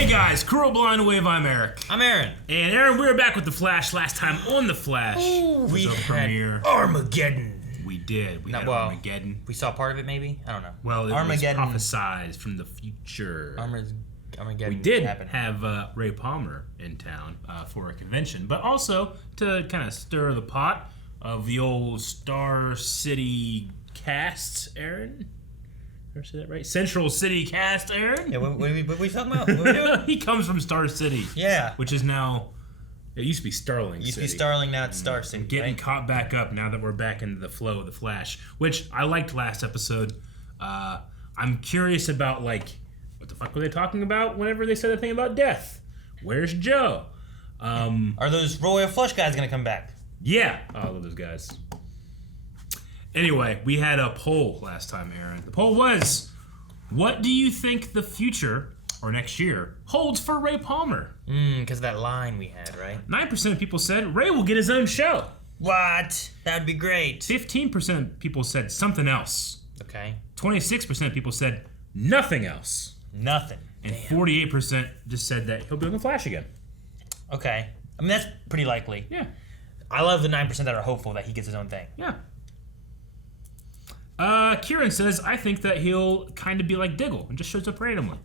Hey guys, Cruel Blind Wave, I'm Eric. I'm Aaron. And Aaron, we were back with The Flash last time on The Flash. Ooh, we had premiere. Armageddon. We did. We had Armageddon. We saw part of it, maybe? I don't know. Well, it Armageddon was prophesized from the future. Armageddon. We did have Ray Palmer in town for a convention, but also to kind of stir the pot of the old Star City cast, Aaron. Did I say that right? Central City cast, Aaron? Yeah, what are we talking about? What are we doing? He comes from Star City. Yeah. Which is now, it used to be Starling City. It used to be Starling, now it's Star City. Getting caught back up now that we're back into the flow of The Flash, which I liked last episode. I'm curious about, like, what the fuck were they talking about whenever they said the thing about death? Where's Joe? Are those Royal Flush guys going to come back? Yeah. Oh, I love those guys. Anyway, we had a poll last time, Aaron. The poll was, what do you think the future, or next year, holds for Ray Palmer? Because of that line we had, right? 9% of people said Ray will get his own show. What? That'd be great. 15% of people said something else. Okay. 26% of people said nothing else. Nothing. And 48% just said that he'll be on The Flash again. Okay. I mean, that's pretty likely. Yeah. I love the 9% that are hopeful that he gets his own thing. Yeah. Kieran says, I think that he'll kind of be like Diggle and just shows up randomly.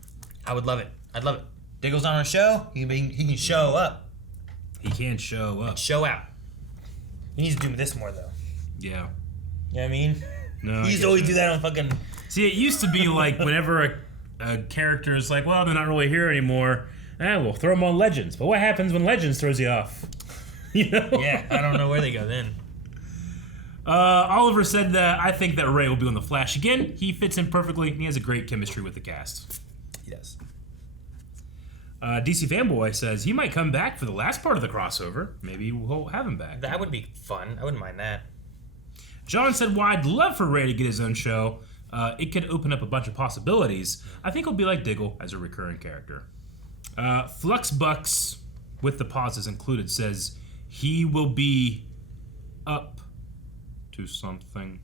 I would love it. I'd love it. Diggle's on a show. He can show up. He can show up. Show out. He needs to do this more, though. Yeah. You know what I mean? No. He used to always do that on fucking... See, it used to be like whenever a character is like, well, they're not really here anymore, we'll throw them on Legends. But what happens when Legends throws you off? You know? Yeah, I don't know where they go then. Oliver said that I think that Ray will be on The Flash again. He fits in perfectly, and he has a great chemistry with the cast. He does. DC Fanboy says he might come back for the last part of the crossover. Maybe we'll have him back. That would be fun. I wouldn't mind that. John said, well, I'd love for Ray to get his own show. It could open up a bunch of possibilities. I think he'll be like Diggle as a recurring character. Fluxbucks, with the pauses included, says he will be up to something.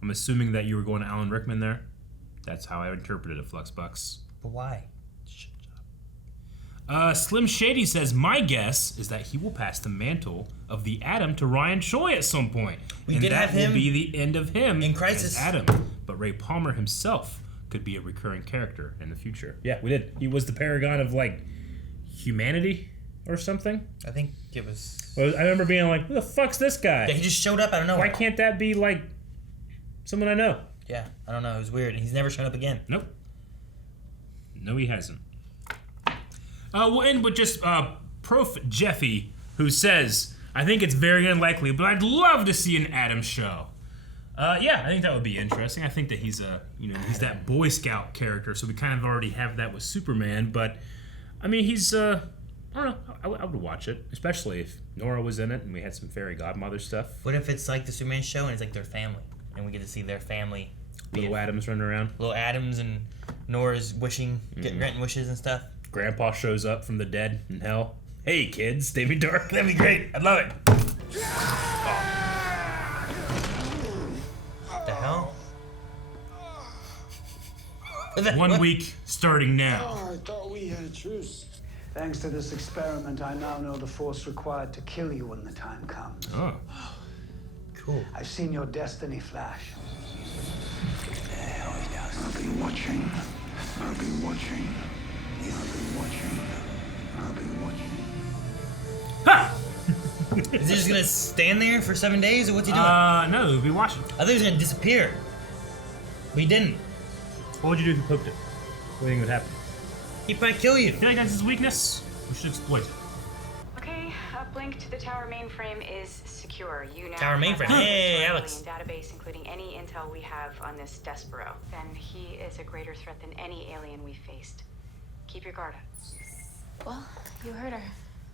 I'm assuming that you were going to Alan Rickman there. That's how I interpreted it, Fluxbucks. But why? Slim Shady says, my guess is that he will pass the mantle of the Atom to Ryan Choi at some point. And that will be the end of him in Crisis. As Atom. But Ray Palmer himself could be a recurring character in the future. Yeah, we did. He was the paragon of, like, humanity or something. I think it was... Well, I remember being like, who the fuck's this guy? Yeah, he just showed up out of nowhere. Why can't that be, like, someone I know? Yeah, I don't know. It was weird. He's never shown up again. Nope. No, he hasn't. We'll end with just Prof. Jeffy, who says, I think it's very unlikely, but I'd love to see an Atom show. Yeah, I think that would be interesting. I think that he's he's that Boy Scout character, so we kind of already have that with Superman, but, I mean, he's, I don't know, I would watch it, especially if Nora was in it and we had some fairy godmother stuff. What if it's like the Superman show and it's like their family, and we get to see their family? Little Adams running around. Little Adams and Nora's granting wishes and stuff. Grandpa shows up from the dead in hell. Hey, kids, stay me dark. That'd be great. I'd love it. What the hell? 1 week starting now. Oh, I thought we had a truce. Thanks to this experiment, I now know the force required to kill you when the time comes. Oh. Cool. I've seen your destiny flash. I'll be watching. I'll be watching. I'll be watching. Ha! Is he just gonna stand there for 7 days, or what's he doing? No, he'll be watching. I thought he was gonna disappear. But he didn't. What would you do if you poked it? What do you think would happen? He might kill you. I feel like that's his weakness. We should exploit it. Okay, uplink to the tower mainframe is secure. You now Tower mainframe. Hey, Alex. Database, including any intel we have on this Despero. Then he is a greater threat than any alien we faced. Keep your guard up. Well, you heard her.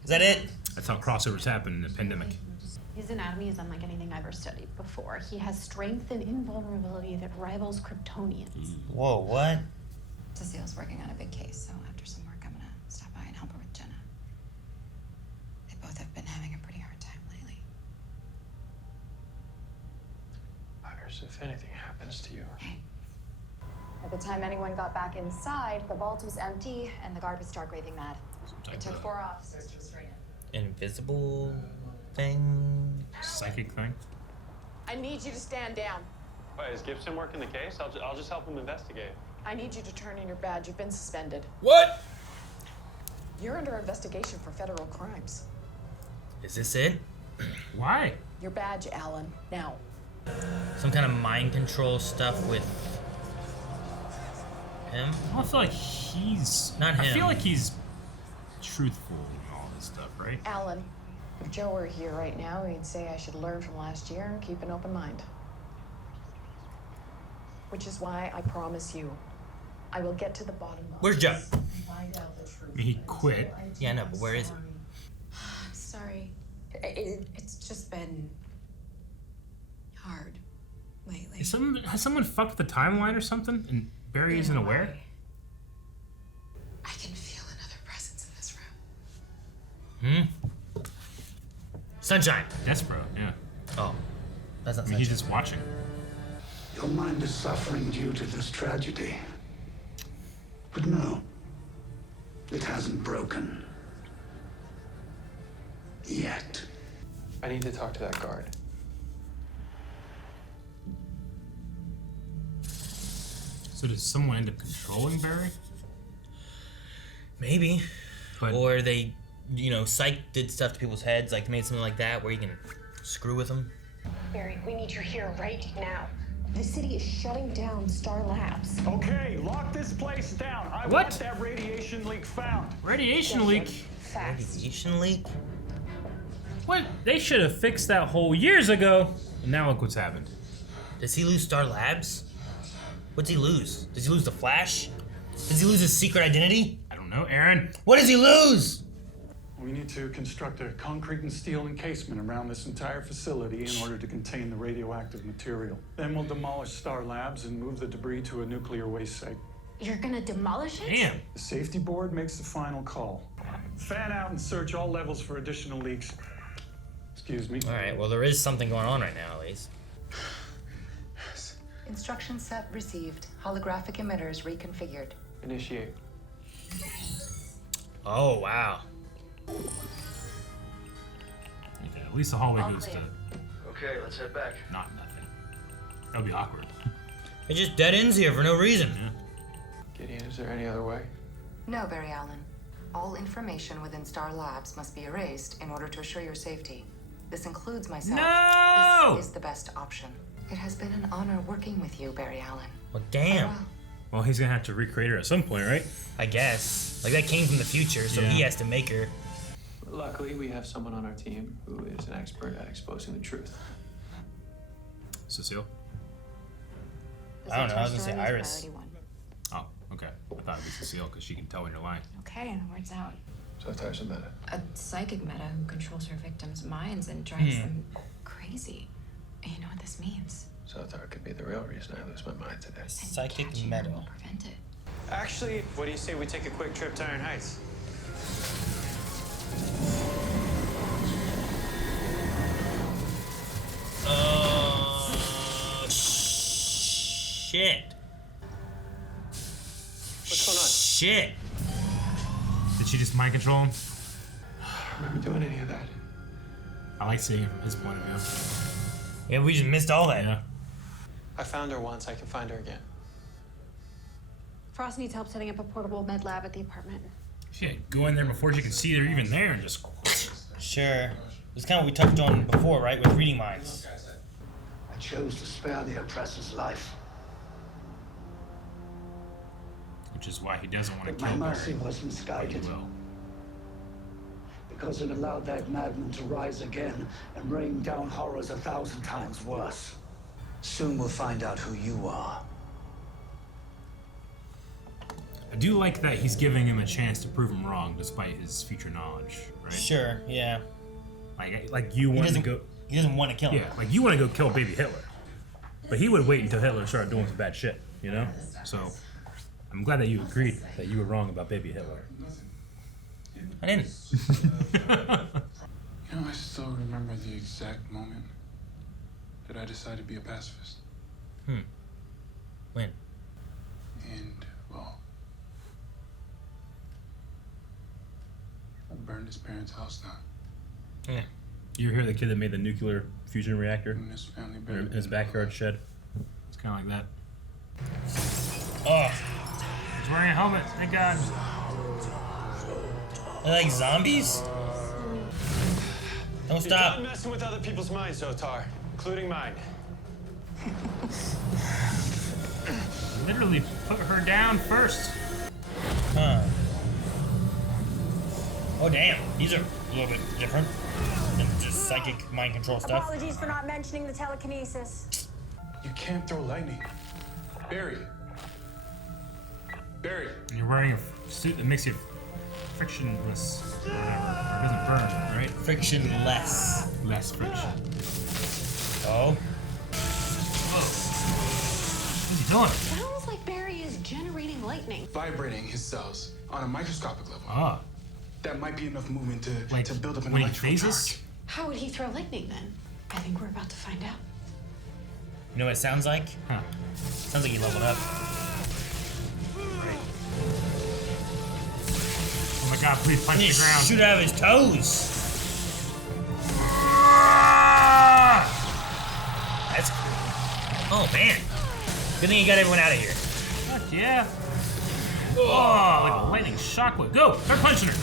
Is that it? That's how crossovers happen in the pandemic. His anatomy is unlike anything I've ever studied before. He has strength and invulnerability that rivals Kryptonians. Whoa, what? Cecile's working on a big case, so after some work, I'm gonna stop by and help her with Jenna. They both have been having a pretty hard time lately. Iris, if anything happens to you. Hey. By the time anyone got back inside, the vault was empty and the guard was stark raving mad. It took 4 officers to restrain him. Invisible thing? Psychic thing? I need you to stand down. Wait, is Gibson working the case? I'll just help him investigate. I need you to turn in your badge. You've been suspended. What? You're under investigation for federal crimes. Is this it? Why? Your badge, Alan. Now. Some kind of mind control stuff with him? I feel like he's... Not I feel him. like he's truthful and all this stuff, right? Alan, if Joe were here right now, he'd say I should learn from last year and keep an open mind. Which is why I promise you, I will get to the bottom of Where's Joe? this and find out the truth. I mean, he quit. Yeah, I know, but where is he? I'm sorry. It's just been hard lately. Has someone fucked the timeline or something? And Barry isn't aware? I can feel another presence in this room. Sunshine. Despero, yeah. Oh, that's not I mean, he's Sunshine. just watching. Your mind is suffering due to this tragedy. But no, it hasn't broken. Yet. I need to talk to that guard. So does someone end up controlling Barry? Maybe. But Or they, Psych did stuff to people's heads, like made something like that where you can screw with them. Barry, we need you here right now. The city is shutting down Star Labs. Okay, lock this place down. I What? want that radiation leak found. radiation leak? Fast. Radiation leak? What? They should have fixed that hole years ago. And now look what's happened. Does he lose Star Labs? What's he lose? Does he lose the Flash? Does he lose his secret identity? I don't know, Aaron. What does he lose? We need to construct a concrete and steel encasement around this entire facility in order to contain the radioactive material. Then we'll demolish Star Labs and move the debris to a nuclear waste site. You're gonna demolish it? Damn. The safety board makes the final call. Fan out and search all levels for additional leaks. Excuse me. All right, well, there is something going on right now, at least. Instruction set received. Holographic emitters reconfigured. Initiate. Oh, wow. Okay, at least the hallway goes to Okay, let's head back. not nothing. That would be awkward. It just dead ends here for no reason. Yeah. Gideon, is there any other way? No, Barry Allen. All information within Star Labs must be erased in order to assure your safety. This includes myself. No! This is the best option. It has been an honor working with you, Barry Allen. Well, damn. Farewell. Well, he's gonna have to recreate her at some point, right? I guess. Like, that came from the future, so Yeah. he has to make her. Luckily, we have someone on our team who is an expert at exposing the truth. Cecile? I don't know, I was gonna Visitor say story is Iris. priority 1. Oh, okay. I thought it was Cecile because she can tell when you're lying. Okay, and the word's out. So there's a meta. A psychic meta who controls her victims' minds and drives them crazy. You know what this means? Zothar could be the real reason I lose my mind today. And Psychic catching her meta. will prevent it. Actually, what do you say we take a quick trip to Iron Heights? Shit. What's going on? Shit. Did she just mind control him? I don't remember doing any of that. I like seeing it from his point of view. Yeah, we just missed all that. Yeah. I found her once, I can find her again. Frost needs help setting up a portable med lab at the apartment. She had to go in there before she could see they're even there and just... Sure. It's kind of what we touched on before, right? With reading minds. I chose to spare the oppressor's life. Which is why he doesn't want But to my kill mercy Barry. was But he misguided. will. Because it allowed that madman to rise again and rain down horrors 1,000 times worse. Soon we'll find out who you are. I do like that he's giving him a chance to prove him wrong despite his future knowledge, right? Sure, yeah. Like you want to go... He doesn't want to kill him. Yeah, like you want to go kill baby Hitler. But he would wait until Hitler started doing some bad shit, you know? So, I'm glad that you agreed that you were wrong about baby Hitler. I didn't. You know, I still remember the exact moment that I decided to be a pacifist. When? And, well, I burned his parents' house down. Yeah. You hear the kid that made the nuclear fusion reactor And his family in buried his him backyard shed? It's kind of like that. Oh, he's wearing a helmet. Thank God. They're like zombies? Don't You're stop. done messing with other people's minds, Zotar, including mine. Literally put her down first. Huh. Oh, damn. These are a little bit different than just psychic mind control stuff. Apologies for not mentioning the telekinesis. You can't throw lightning. Barry. Barry. And you're wearing a suit that makes you frictionless. Or whatever. Or doesn't burn, right? Frictionless. Less friction. Oh. What's he doing? Sounds like Barry is generating lightning. Vibrating his cells on a microscopic level. Ah. That might be enough movement to build up an when he electrical phases? charge. How would he throw lightning then? I think we're about to find out. You know what it sounds like? Huh. Sounds like he leveled up. Oh my God, please punch He the ground. shoot out of his toes. That's cool. Oh, man. Good thing you got everyone out of here. Fuck yeah. Oh, like a lightning shockwave. Go! Start punching her.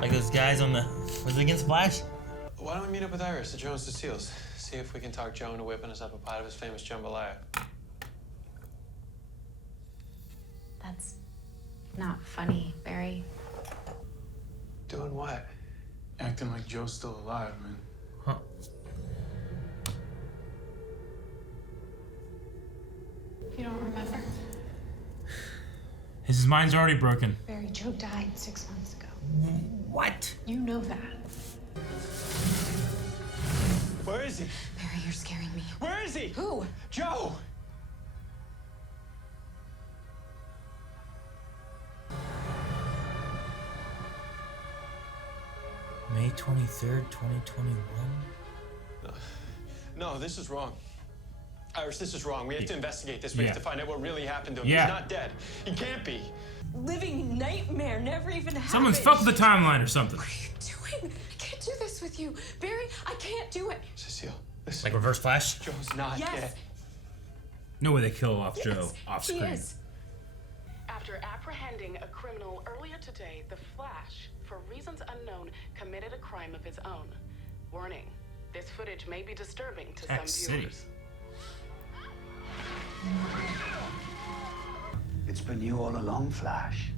Like those guys on the... Was it against Flash? Why don't we meet up with Iris at Jones to Seals? See if we can talk Joe into whipping us up a pot of his famous jambalaya. That's not funny, Barry. Doing what? Acting like Joe's still alive, man. Huh. You don't remember? His mind's already broken. Barry, Joe died 6 months ago. What? You know that. Where is he? Barry, you're scaring me. Where is he? Who? Joe! May 23rd, 2021? No, this is wrong. Iris, this is wrong. We have to investigate this. We Yeah. have to find out what really happened to him. Yeah. He's not dead. He can't be. Living nightmare never even happened. Someone's fucked with the timeline or something. What are you doing? I can't do this with you. Barry, I can't do it. Cecile, listen. Like Reverse Flash? Joe's not Yes. dead. No way they kill off Joe Yes, off he screen. is. After apprehending a criminal earlier today, the Flash, for reasons unknown, committed a crime of his own. Warning, this footage may be disturbing to Tex some City. viewers. It's been you all along, Flash.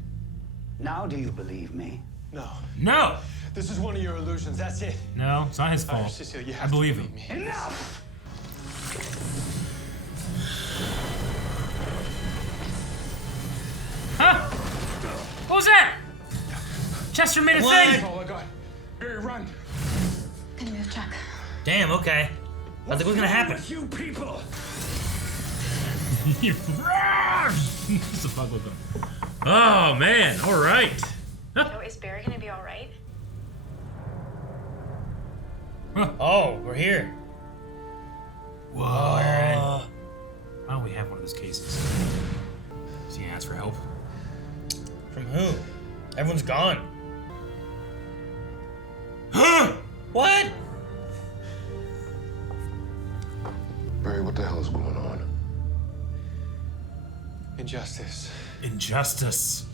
Now do you believe me? No. No! This is one of your illusions. That's it. No, it's not his fault. Iris, Cecile, you I have believe to him. me. Enough! Huh? What was that? Chester made a thing! Oh my God. Barry, run! Gonna move, Chuck. Damn, okay. I was like, what's gonna happen? You people! Just to fuck with him. Oh, man. All right. So is Barry gonna be all right? Oh, we're here. Whoa. Uh, Why don't we have one of those cases? Does he ask for help? From who? Everyone's gone. What? Barry, what the hell is going on? Injustice. Injustice.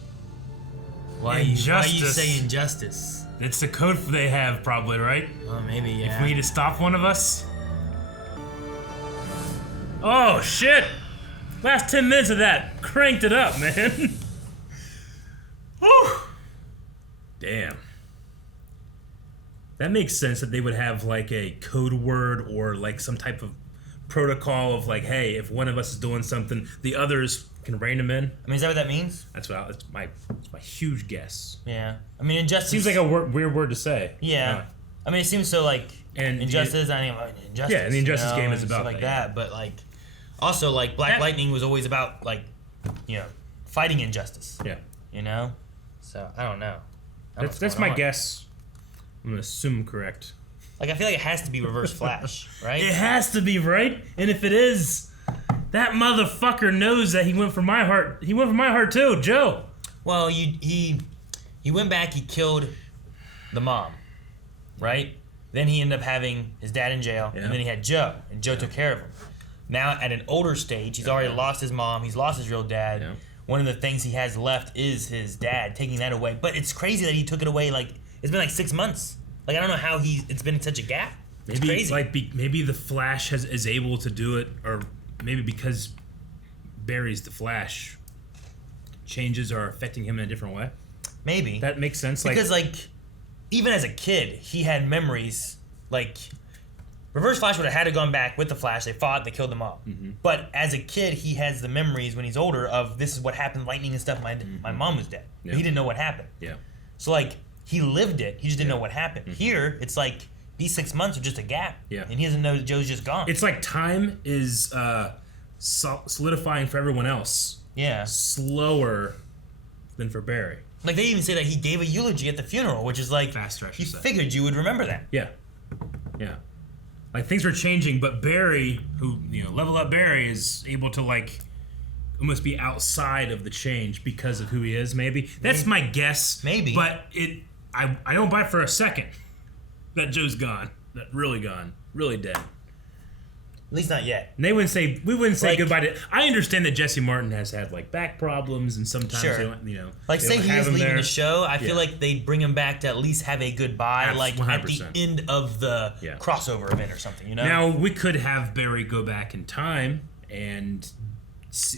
Why you Injustice. say injustice? It's the code they have, probably, right? Oh, maybe, yeah. If we need to stop one of us. Oh, shit! Last 10 minutes of that cranked it up, man. Whew. Damn. That makes sense that they would have like a code word or like some type of protocol of like, hey, if one of us is doing something, the others can rein them in. I mean, is that what that means? That's my huge guess. Yeah. I mean, injustice. Seems like a weird word to say. Yeah. I mean, it seems so like and injustice. I mean, injustice. Yeah, and the Injustice game is and about stuff like that, that. But like, also like Black Lightning was always about like, fighting injustice. Yeah. You know. So I don't know. That's my guess. I'm gonna assume correct. Like I feel like it has to be Reverse Flash, right? It has to be, right? And if it is, That motherfucker knows that he went for my heart. He went for my heart too, Joe. Well, he went back. He killed the mom, right? Then he ended up having his dad in jail, and then he had Joe, and Joe took care of him. Now, at an older stage, he's already lost his mom. He's lost his real dad. Yeah. One of the things he has left is his dad, taking that away. But it's crazy that he took it away. Like, it's been like 6 months. Like, I don't know how it's been such a gap. It's maybe crazy. Maybe the Flash is able to do it, or maybe because Barry's the Flash, changes are affecting him in a different way. Maybe that makes sense. Because even as a kid, he had memories. Like, Reverse Flash would have had to gone back with the Flash. They fought. They killed them all. Mm-hmm. But as a kid, he has the memories when he's older of this is what happened, lightning and stuff. My mom was dead. Yeah. But he didn't know what happened. Yeah. So like he lived it. He just didn't know what happened. Mm-hmm. Here, it's like these 6 months are just a gap. Yeah. And he doesn't know that Joe's just gone. It's like time is solidifying for everyone else. Yeah. Slower than for Barry. Like they even say that he gave a eulogy at the funeral, which is like faster. He figured you would remember that. Yeah. Yeah. Like things were changing, but Barry, who level up Barry, is able to like almost be outside of the change because of who he is. Maybe that's my guess. Maybe, but I don't buy for a second that Joe's gone, that really dead. At least not yet. And we wouldn't say goodbye to. I understand that Jesse Martin has had like back problems, and sometimes like say he was leaving the show. I feel like they'd bring him back to at least have a goodbye, like 100%. At the end of the crossover event or something. Now we could have Barry go back in time, and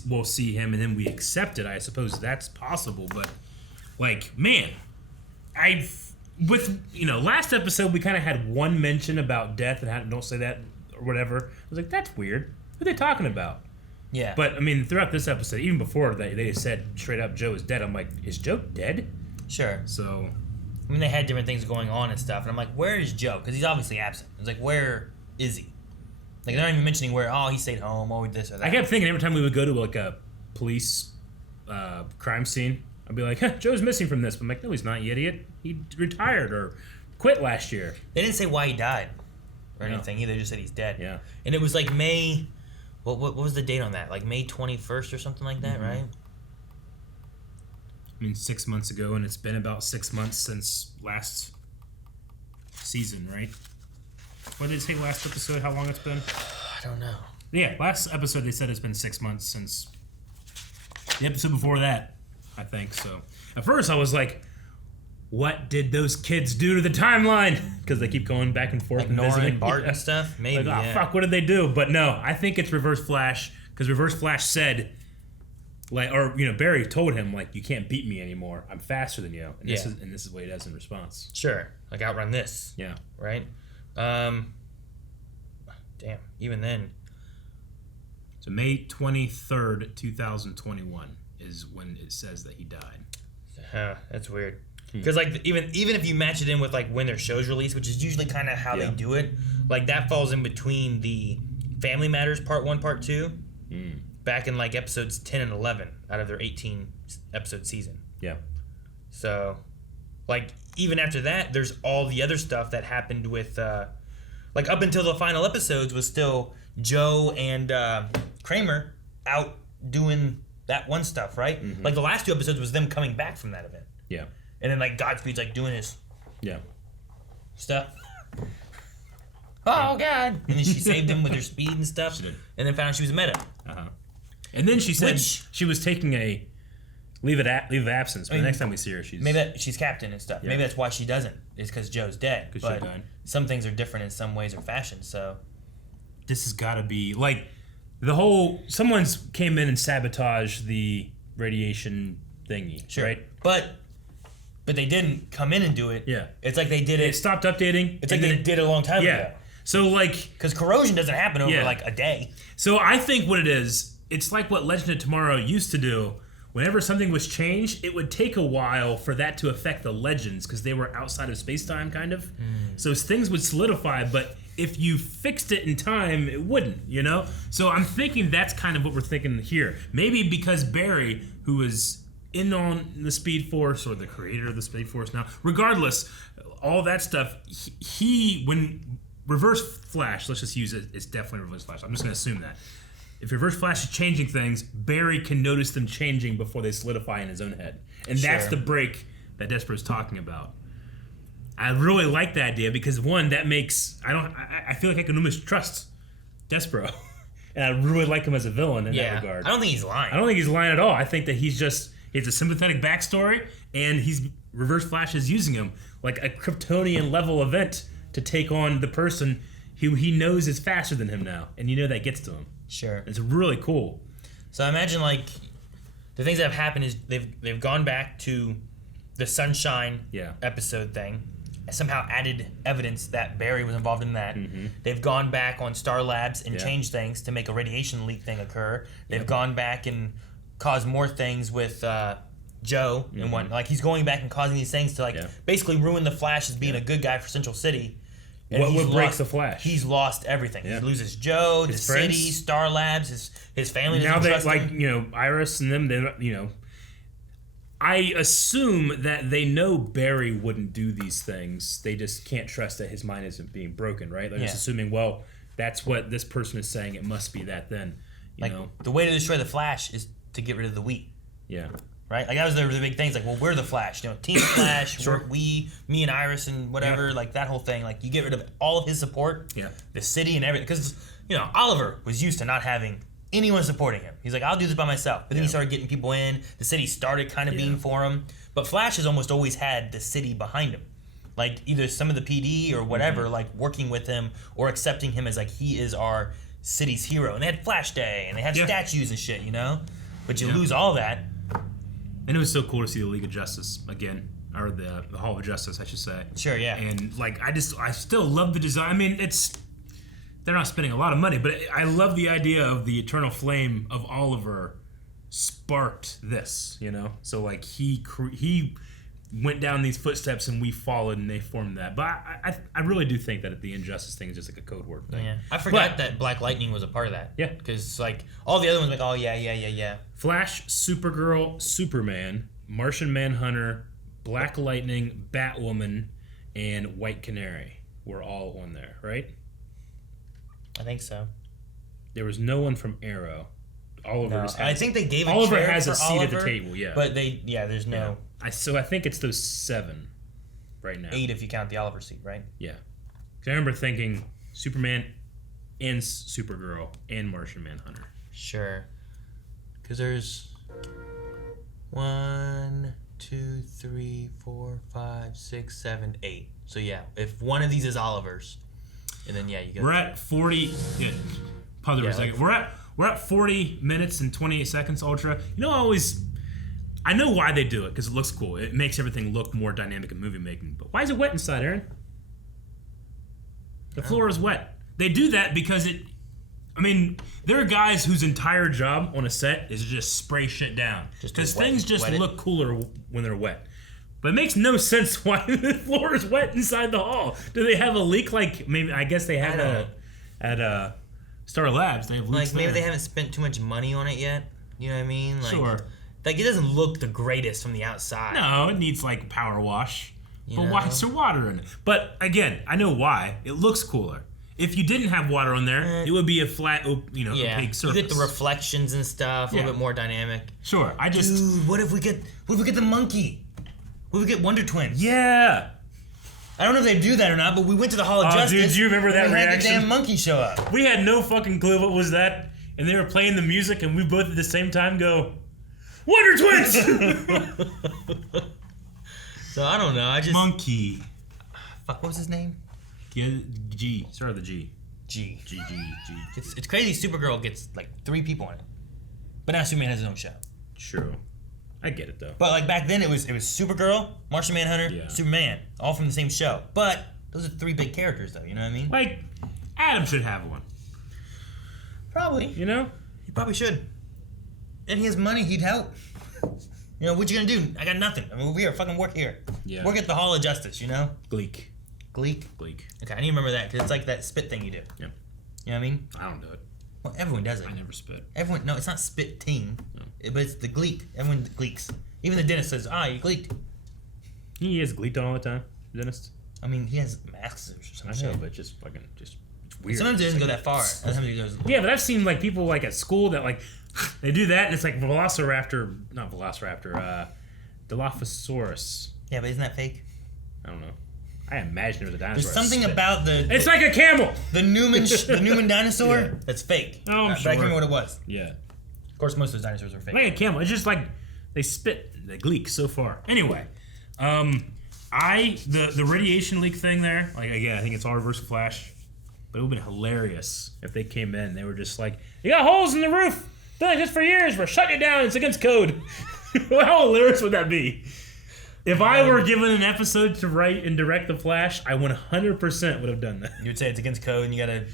we'll see him, and then we accept it. I suppose that's possible, but like, man, last episode we kind of had one mention about death, and don't say that. Or whatever. I was like, that's weird. Who are they talking about? Yeah. But, I mean, throughout this episode, even before they said straight up Joe is dead, I'm like, is Joe dead? Sure. So. I mean, they had different things going on and stuff. And I'm like, where is Joe? Because he's obviously absent. It's like, where is he? Like, they're not even mentioning where, he stayed home, or this or that. I kept thinking every time we would go to, like, a police crime scene, I'd be like, Joe's missing from this. But I'm like, no, he's not, you idiot. He retired or quit last year. They didn't say why he died. Or anything either, just said he's dead. Yeah. And it was like May, what was the date on that? Like May 21st or something like that, right? I mean, 6 months ago, and it's been about 6 months since last season, right? What did they say last episode, how long it's been? I don't know. Yeah, last episode they said it's been 6 months since the episode before that, I think, so. At first I was like, what did those kids do to the timeline? Because they keep going back and forth like and Nora visiting. And Bart and stuff? Maybe, like, fuck, what did they do? But no, I think it's Reverse Flash, because Reverse Flash said, like, or, Barry told him, like, you can't beat me anymore. I'm faster than you. And this is what he does in response. Sure. Like, outrun this. Yeah. Right? Damn, even then. So May 23rd, 2021 is when it says that he died. That's weird. Because like even if you match it in with like when their show's released, which is usually kind of how they do it, like that falls in between the Family Matters Part 1, Part 2, back in like episodes 10 and 11 out of their 18 episode season. Yeah. So, like even after that, there's all the other stuff that happened with, like up until the final episodes was still Joe and Kramer out doing that one stuff, right? Mm-hmm. Like the last 2 episodes was them coming back from that event. Yeah. And then like Godspeed's like doing his stuff. Oh God! And then she saved him with her speed and stuff. She did. And then found out she was Meta. And then she said she was taking a leave of absence. But the next time we see her, she's captain and stuff. Yeah. Maybe that's why she doesn't. It's because Joe's dead. But some things are different in some ways or fashion. So this has got to be like someone's came in and sabotaged the radiation thingy, right? But they didn't come in and do it. Yeah. It's like they did it. They stopped updating. It's like they did it a long time ago. So like... Because corrosion doesn't happen over like a day. So I think what it is, it's like what Legend of Tomorrow used to do. Whenever something was changed, it would take a while for that to affect the legends because they were outside of space-time, kind of. So things would solidify, but if you fixed it in time, it wouldn't, So I'm thinking that's kind of what we're thinking here. Maybe because Barry, who is in on the Speed Force or the creator of the Speed Force now, regardless, all that stuff, when Reverse Flash, let's just use it, it's definitely Reverse Flash. I'm just going to assume that. if Reverse Flash is changing things, Barry can notice them changing before they solidify in his own head. And that's the break that Despero's talking about. I really like that idea because, one, that makes... I feel like I can almost trust Despero. And I really like him as a villain in that regard. I don't think he's lying. I don't think he's lying at all. I think that he has a sympathetic backstory, and Reverse Flash is using him like a Kryptonian level event to take on the person who he knows is faster than him now. And that gets to him. Sure. It's really cool. So I imagine the things that have happened is they've gone back to the Sunshine episode thing. Somehow added evidence that Barry was involved in that. Mm-hmm. They've gone back on Star Labs and changed things to make a radiation leak thing occur. They've gone back and caused more things with Joe and what. Like he's going back and causing these things to basically ruin the Flash as being a good guy for Central City. And what breaks the Flash? He's lost everything. Yeah. He loses Joe, the city, Star Labs, his family. Now they Iris and them. They I assume that they know Barry wouldn't do these things. They just can't trust that his mind isn't being broken, right? They're just assuming, well, that's what this person is saying. It must be that then. You know? The way to destroy the Flash is to get rid of the we. Yeah. Right? Like, that was the big things. Like, well, we're the Flash. Team Flash, me and Iris and whatever, like, that whole thing. Like, you get rid of all of his support, the city and everything. Because, Oliver was used to not having anyone supporting him. He's like, I'll do this by myself. But then he started getting people in. The city started kind of being for him. But Flash has almost always had the city behind him. Like, either some of the PD or whatever, like, working with him or accepting him as, like, he is our city's hero. And they had Flash Day, and they had statues and shit, But you lose all that. And it was so cool to see the League of Justice again. Or the Hall of Justice, I should say. Sure, yeah. And, like, I still love the design. I mean, they're not spending a lot of money, but I love the idea of the eternal flame of Oliver sparked this, So, like, he went down these footsteps and we followed and they formed that. But I really do think that the Injustice thing is just like a code word thing. Yeah. I forgot that Black Lightning was a part of that. Yeah. Because, like, all the other ones, like, oh, yeah. Flash, Supergirl, Superman, Martian Manhunter, Black Lightning, Batwoman, and White Canary were all on there, right? I think so. There was no one from Arrow. I think they gave Oliver has a seat at the table, But there's no. So I think it's those 7 right now. 8 if you count the Oliver seat, right? Yeah. Because I remember thinking Superman and Supergirl and Martian Manhunter. Sure. Because there's 1, 2, 3, 4, 5, 6, 7, 8. So yeah, if one of these is Oliver's, and then you go. We're at 40. Pause for a second. We're at 40 minutes and 28 seconds. Ultra. I know why they do it because it looks cool. It makes everything look more dynamic in movie making. But why is it wet inside, Aaron? The floor is wet. They do that because there are guys whose entire job on a set is to just spray shit down because things just look cooler when they're wet. But it makes no sense why the floor is wet inside the hall. Do they have a leak? Like, maybe, I guess they had at Star Labs. They have leaks maybe they haven't spent too much money on it yet. You know what I mean? Like, sure. Like, it doesn't look the greatest from the outside. No, it needs, like, power wash. But why is there water in it? But, again, I know why. It looks cooler. If you didn't have water on there, it would be a flat, opaque surface. You get the reflections and stuff, a little bit more dynamic. Sure, Dude, what if we get the monkey? What if we get Wonder Twins? Yeah. I don't know if they do that or not, but we went to the Hall of Justice. Dude, do you remember that reaction? Had the damn monkey show up. We had no fucking clue what was that, and they were playing the music, and we both at the same time go, Wonder Twins! So I don't know. Monkey. Fuck, what was his name? G. Start with the G. G. It's crazy. Supergirl gets like 3 people in it, but now Superman has his own show. True. I get it though. But like back then, it was Supergirl, Martian Manhunter, Superman, all from the same show. But those are 3 big characters, though. You know what I mean? Like Adam should have one. Probably. He probably should. And he has money. He'd help. What you gonna do? I got nothing. We are fucking work here. Yeah. Work at the Hall of Justice. Gleek. Okay, I need to remember that because it's like that spit thing you do. Yep. You know what I mean? I don't do it. Well, everyone does it. I never spit. No, it's not spitting. No. But it's the gleek. Everyone gleeks. Even the dentist says, you gleeked. He is gleeked on all the time, the dentist. I mean, he has masks or some shit. I know, but just weird. Sometimes it doesn't go that far. Sometimes it goes. Yeah, but I've seen like people like at school that like they do that, and it's like Dilophosaurus. Yeah, but isn't that fake? I don't know. I imagine it was a dinosaur. There's something about the. It's like a camel. The Newman dinosaur. That's fake. Oh, I'm sure. But I can't remember what it was. Yeah. Of course, most of those dinosaurs are fake. Like a camel. It's just like they spit, they leak so far. Anyway, the radiation leak thing there. Like again, I think it's all Reverse Flash, but it would have been hilarious if they came in. They were just like, "You got holes in the roof. Been like this for years. We're shutting it down. It's against code." How hilarious would that be? If I were given an episode to write and direct The Flash, I 100% would have done that. You would say it's against code, and you gotta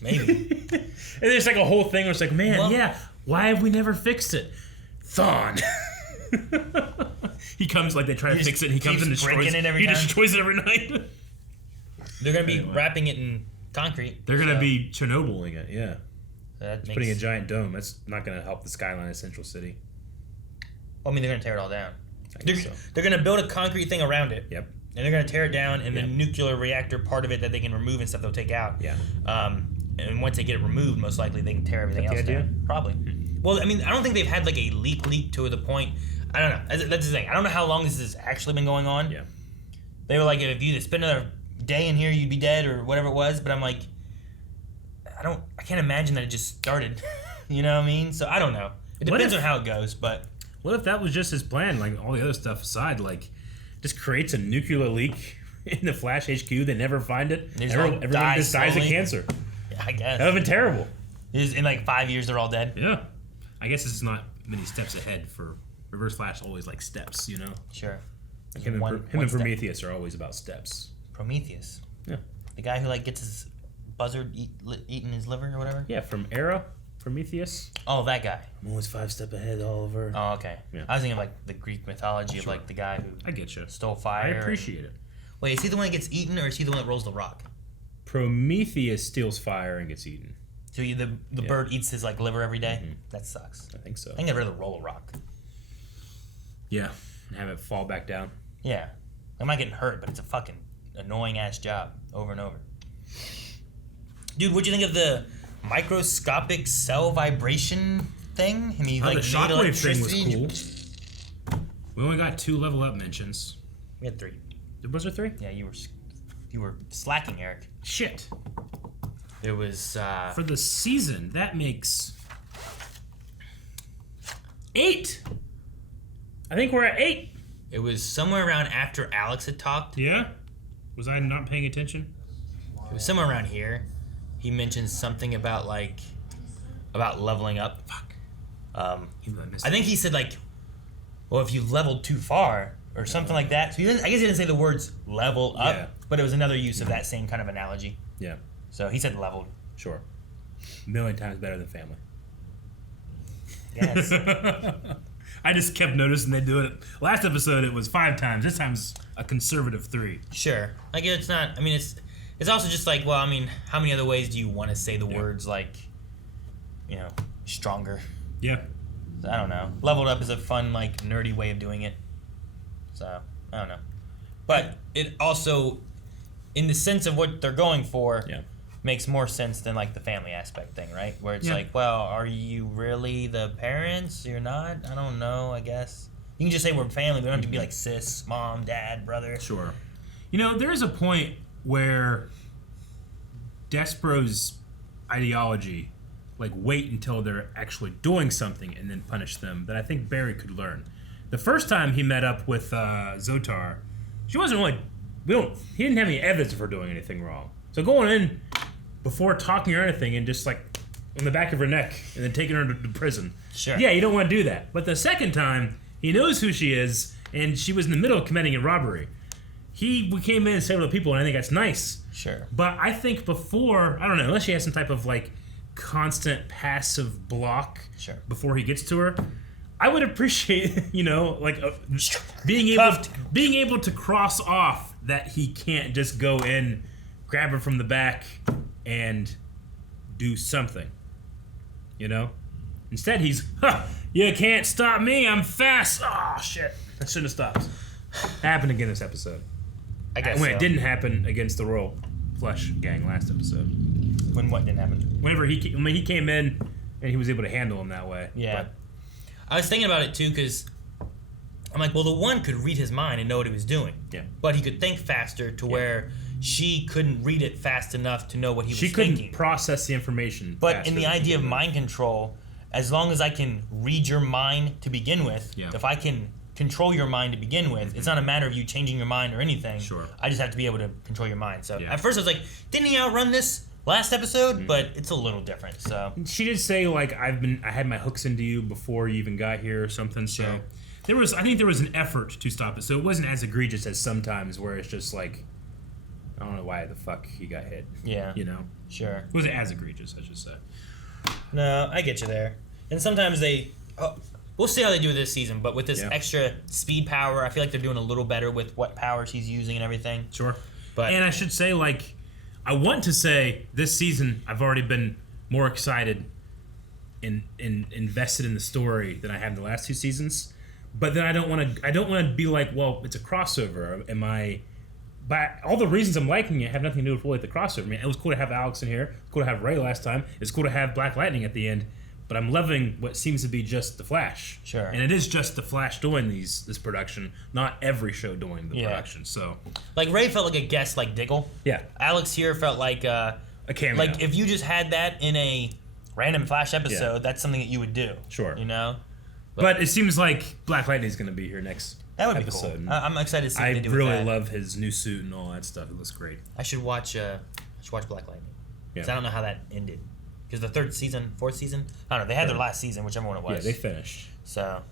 maybe. And there's like a whole thing where it's like, man, yeah, why have we never fixed it? Thawne. He comes like they try to fix it, and he comes and destroys it. He destroys it every night. They're gonna be wrapping it in concrete. They're gonna be Chernobyling it, yeah. That putting a giant dome. That's not gonna help the skyline of Central City. Well, I mean, they're gonna tear it all down. They're going to build a concrete thing around it. Yep. And they're going to tear it down, and the nuclear reactor part of it that they can remove and stuff they'll take out. Yeah. And once they get it removed, most likely they can tear everything else down. Probably. Well, I mean, I don't think they've had like a leak to the point. I don't know. That's the thing. I don't know how long this has actually been going on. Yeah. They were like, if you spend another day in here, you'd be dead or whatever it was. But I'm like, I can't imagine that it just started. You know what I mean? So I don't know. It depends on how it goes, but. What if that was just his plan? Like all the other stuff aside, like just creates a nuclear leak in the Flash HQ. They never find it. Everyone just dies of cancer. Yeah, I guess that would have been terrible. In like 5 years, they're all dead. Yeah, I guess it's not many steps ahead for Reverse Flash. Always like steps, you know. Sure. Like him and Prometheus are always about steps. Prometheus. Yeah. The guy who like gets his buzzard eating his liver or whatever. Yeah, from Arrow. Prometheus. Oh, that guy. I'm always 5 steps ahead, Oliver. Oh, okay. Yeah. I was thinking of like the Greek mythology of like the guy who I get you. Stole fire. I appreciate it. Wait, is he the one that gets eaten, or is he the one that rolls the rock? Prometheus steals fire and gets eaten. So the bird eats his like liver every day? Mm-hmm. That sucks. I think so. I think I'd rather roll a rock. Yeah, and have it fall back down. Yeah, I'm not getting hurt, but it's a fucking annoying ass job over and over. Dude, what'd you think of the microscopic cell vibration thing? I mean, the shockwave thing was cool. We only got 2 level up mentions. We had 3. Was there 3? Yeah, you were slacking, Eric. Shit. There was for the season that makes 8. I think we're at 8. It was somewhere around after Alex had talked. Yeah. Was I not paying attention? It was somewhere around here. He mentioned something about leveling up. Fuck. I think he said like, well, if you leveled too far or something like that. So I guess he didn't say the words level up, but it was another use of that same kind of analogy. Yeah. So he said leveled. Sure. A million times better than family. Yes. I just kept noticing they do it. Last episode it was 5 times. This time's a conservative 3. Sure. Like it's not. I mean, it's also just like, well, I mean, how many other ways do you want to say the words like, you know, stronger? Yeah. So, I don't know. Leveled up is a fun, like, nerdy way of doing it. So, I don't know. But it also, in the sense of what they're going for, makes more sense than, like, the family aspect thing, right? Where it's like, well, are you really the parents? You're not? I don't know, I guess. You can just say we're family. We don't have to be like sis, mom, dad, brother. Sure. You know, there's a point where Despero's ideology, like wait until they're actually doing something and then punish them, that I think Barry could learn. The first time he met up with Zotar, she wasn't really, he didn't have any evidence of her doing anything wrong. So going in before talking or anything and just like on the back of her neck and then taking her to prison. Sure. Yeah, you don't want to do that. But the second time, he knows who she is and she was in the middle of committing a robbery. We came in and saved the people, and I think that's nice. Sure. But I think before, I don't know, unless she has some type of like constant passive block before he gets to her, I would appreciate, you know, like being able to cross off that he can't just go in, grab her from the back, and do something. You know? Instead, he's, you can't stop me, I'm fast. Oh, shit. I shouldn't have stopped. Happened again this episode. I guess when it didn't happen against the Royal Flush Gang last episode. When what didn't happen? Whenever he came in and he was able to handle him that way. Yeah. But, I was thinking about it too because I'm like, well, the one could read his mind and know what he was doing. Yeah. But he could think faster to where she couldn't read it fast enough to know what he was thinking. She couldn't process the information. But in the idea of mind control, as long as I can read your mind to begin with, if I can control your mind to begin with, it's not a matter of you changing your mind or anything. Sure. I just have to be able to control your mind. So at first I was like, didn't he outrun this last episode? But it's a little different. So she did say like I had my hooks into you before you even got here or something. So I think there was an effort to stop it. So it wasn't as egregious as sometimes where it's just like, I don't know why the fuck he got hit. Yeah. You know? Sure. It wasn't as egregious, I should say. No, I get you there. And sometimes we'll see how they do this season, but with this extra speed power, I feel like they're doing a little better with what power she's using and everything. Sure. But and I should say, like, I want to say this season I've already been more excited and invested in the story than I have in the last 2 seasons. But then I don't want to be like, well, it's a crossover. Am I? But all the reasons I'm liking it have nothing to do with really the crossover. I mean, it was cool to have Alex in here. It's cool to have Ray last time. It's cool to have Black Lightning at the end. But I'm loving what seems to be just the Flash. Sure. And it is just the Flash doing this production, not every show doing the production. So, like Ray felt like a guest, like Diggle. Yeah. Alex here felt like a cameo. Like if you just had that in a random Flash episode, that's something that you would do. Sure. You know. But it seems like Black Lightning's going to be here next. That would episode. be cool. I'm excited to see what they do with I really that. love his new suit and all that stuff. It looks great. I should watch Black Lightning. Because I don't know how that ended. Because the 4th season, I don't know. They had their last season, whichever one it was. Yeah, they finished. So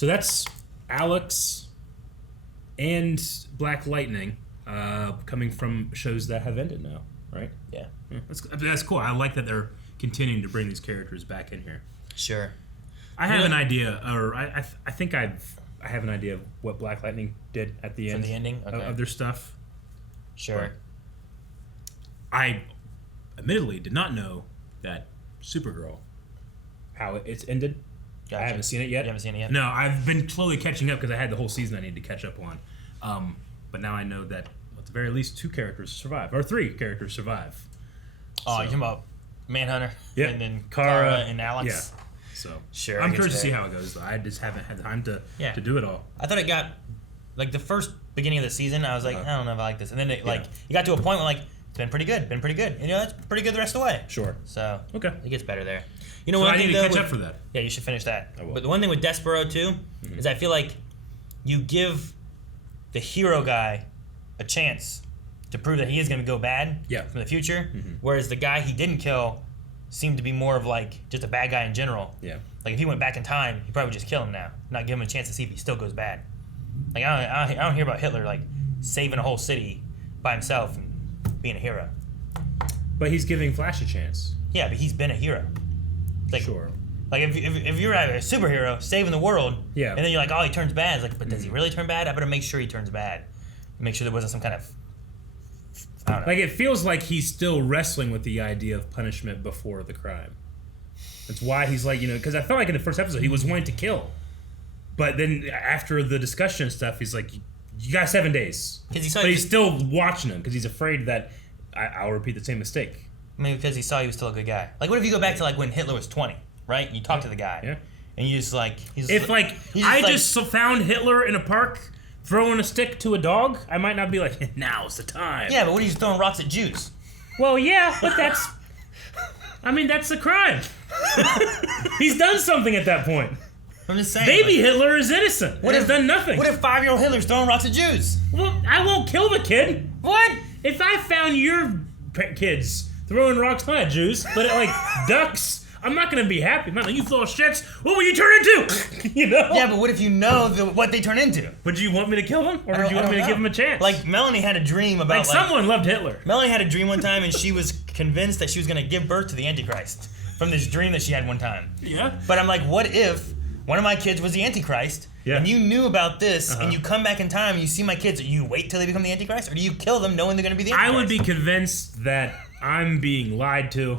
that's Alex and Black Lightning coming from shows that have ended now, right? Yeah. That's cool. I like that they're continuing to bring these characters back in here. Sure. I have an idea, or I think I have an idea of what Black Lightning did at the end. From the ending? Okay. Of their stuff. Sure. But I admittedly did not know that Supergirl, how it's ended. Gotcha. I haven't seen it yet. You haven't seen it yet? No, I've been slowly catching up because I had the whole season I need to catch up on. But now I know that at the very least 2 characters survive, or 3 characters survive. Oh, you're talking about Manhunter? Yeah. And then Kara and Alex? Yeah. So sure, I'm curious to see how it goes, though. I just haven't had time to do it all. I thought it got, like, the first beginning of the season, I was like, I don't know if I like this. And then it got to a point where, like, it's been pretty good. And, you know, it's pretty good the rest of the way. Sure. So, okay. It gets better there. You know so what? I need to catch up for that. Yeah, you should finish that. I will. But the one thing with Despero, too, is I feel like you give the hero guy a chance to prove that he is going to go bad from the future, whereas the guy he didn't kill seemed to be more of, like, just a bad guy in general. Yeah. Like, if he went back in time, he'd probably just kill him now, not give him a chance to see if he still goes bad. Like, I don't hear about Hitler, like, saving a whole city by himself and being a hero. But he's giving Flash a chance. Yeah, but he's been a hero. Like, sure. Like, if you're a superhero saving the world, yeah, and then you're like, oh, he turns bad. It's like, but does he really turn bad? I better make sure he turns bad. Make sure there wasn't some kind of, I don't know. Like, it feels like he's still wrestling with the idea of punishment before the crime. That's why he's like, you know, because I felt like in the first episode he was wanting to kill. But then after the discussion and stuff, he's like, you got 7 days. But he's still watching him because he's afraid that I'll repeat the same mistake. Maybe because he saw he was still a good guy. Like, what if you go back to, like, when Hitler was 20, right? And you talk to the guy. And you just, like... I just found Hitler in a park throwing a stick to a dog, I might not be like, now's the time. Yeah, but what are you throwing rocks at Jews? Well, yeah, but that's... I mean, that's a crime. He's done something at that point. I'm just saying. Baby Hitler is innocent. What has done nothing. What if 5-year-old Hitler's throwing rocks at Jews? Well, I won't kill the kid. What? If I found your kids throwing rocks not at Jews, but at, like, ducks, I'm not going to be happy. Man, you little shits, what will you turn into? You know? Yeah, but what if you know what they turn into? Would you want me to kill them? Or would you want me to give them a chance? Like, Melanie had a dream about... Like, someone loved Hitler. Melanie had a dream one time, and she was convinced that she was going to give birth to the Antichrist from this dream that she had one time. Yeah. But I'm like, what if one of my kids was the Antichrist, and you knew about this, and you come back in time, and you see my kids, do you wait till they become the Antichrist, or do you kill them knowing they're going to be the Antichrist? I would be convinced that I'm being lied to.